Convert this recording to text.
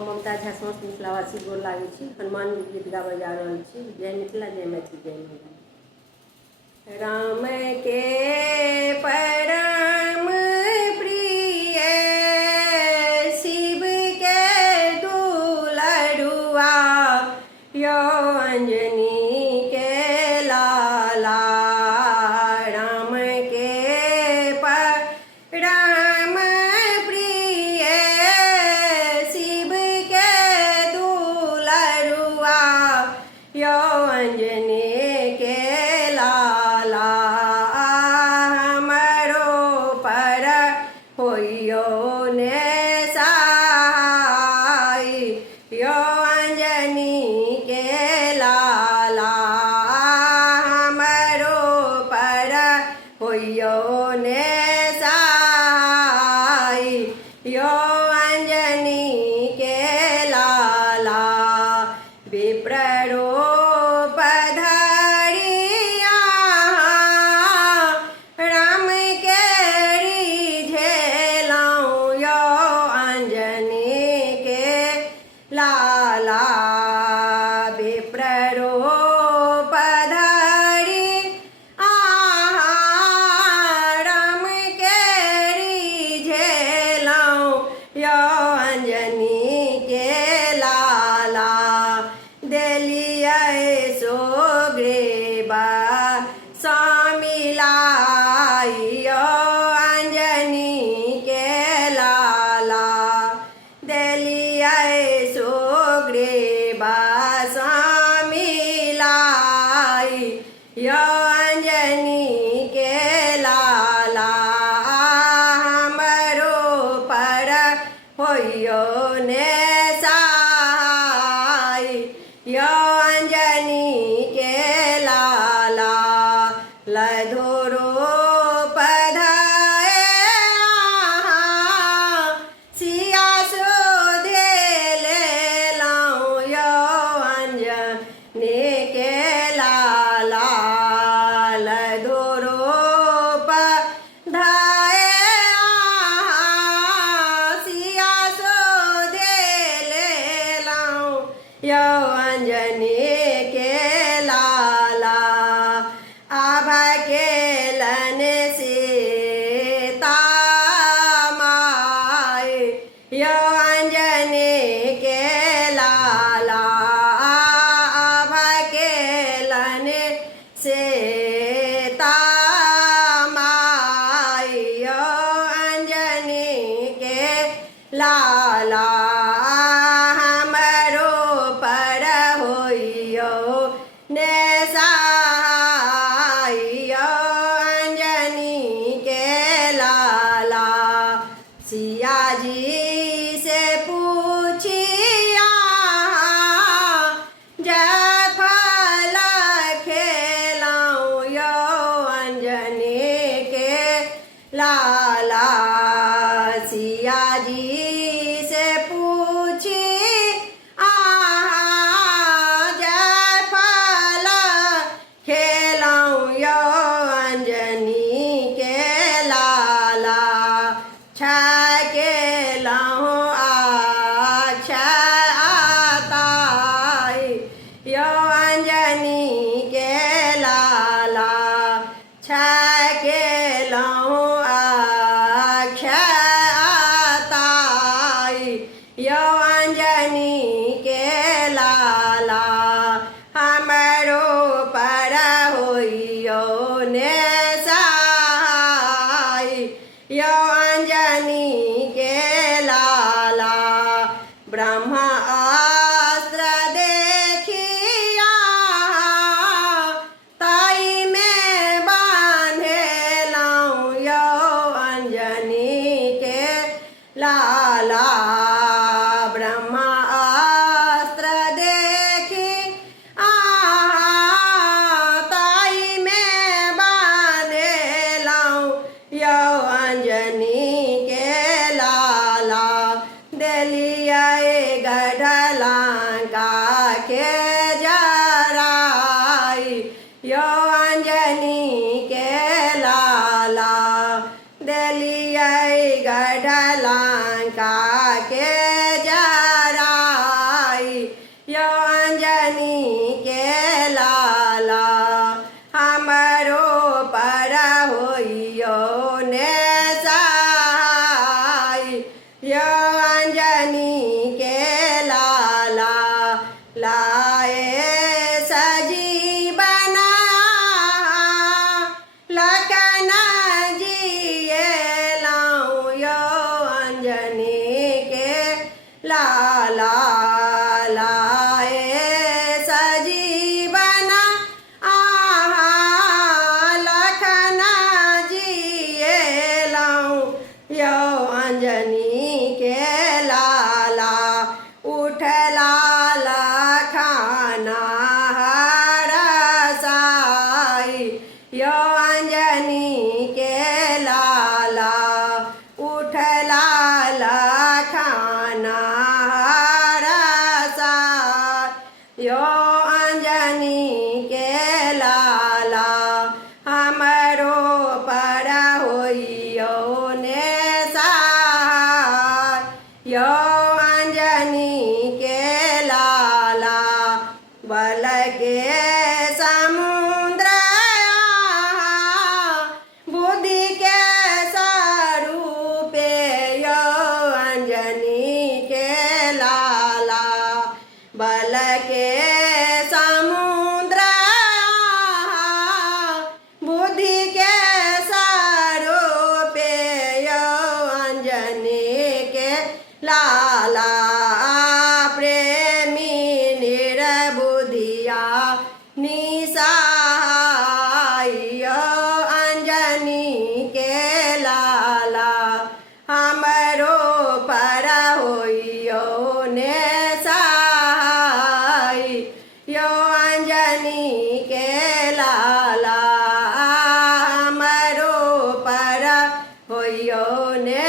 ममता झा समस्त मिथिलावासी गोर लागै छी। हनुमान जी गीत गाबऽ जा रहल छी। जय मिथिला, जय मैथिली, जय मैथिली। राम के परम प्रिय शिव के दुलरुआ यो अंजनी के लाला। राम के परम प्रिय शिव के दुलरुआ यो अंजनी के लाला। हमरो पर होइयो ने सहाय यो अंजनी के लाला। हमरो पर होइयो ने सहाय यो अंजनी के लाला। विप्ररूप धरिया राम के रिझेलौं यो अंजनी के लाला। विप्ररूप धरि राम के रिझेलौं यो अंजनी के लाला। देलियै सुग्रीवा मिलाई यो अंजनी के लाला। देलियै सुग्रीवा मिलाई यो अंजनी के लाला। हमरो पर होइयो ने सहाय यो अंजनी के लाला। लधुरूप धरे सिया सुधे लेलौं यो अंजनी के लाला। लधुरूप धरे सिया सुधे लेलौं यो अंजनी के लाला। आभा केलन सीता माय यो अंजनी के लाला। आभा केलन सीता माय यो अंजनी के लाला। हमरो पर होइयो ने सहाय यो अंजनी के लाला। सिया जी से पूछिया जयफल खेलौं यो अंजनी के लाला। सिया जी से पूछी जयफल खेलौं यो अंजनी के लाला। छकेलौं आताय यो अंजनी के लाला। छकेलौं आताय यो अंजनी के लाला। हमरो पर होइयो ने सहाय यो अंजनी के लाला। ब्रह्मास्त्र देखिया ताई में बांधेलौं यो अंजनी के लाला। ब्रह्मास्त्र देखी ताई में बांधेलौं यो अंजनी के लाला। देलियै गढ़लंका के जराई यो अंजनी के लाला। देलियै गढ़लंका के जरा लाए सजीवन आहा लखन जिए लाऊं यो अंजनी के लाला उठला लखना हरसाई यो अंजनी के लाला उठला लखना हरसाई यो अंजनी के लाला हमरो पर होइयो ने सहाय यो अंजनी के लाला बल के समुद्र बुद्धि के स्वरूपे यो अंजनी के लाला बल के समुद्र बुद्धि के स्वरूपे यो अंजनी के लाला प्रेमी निर्बुद्धिया निसहाय यो अंजनी के लाला हमरो पर होइयो ने सहाय यो अंजनी के लाला हमरो पर होइयो ने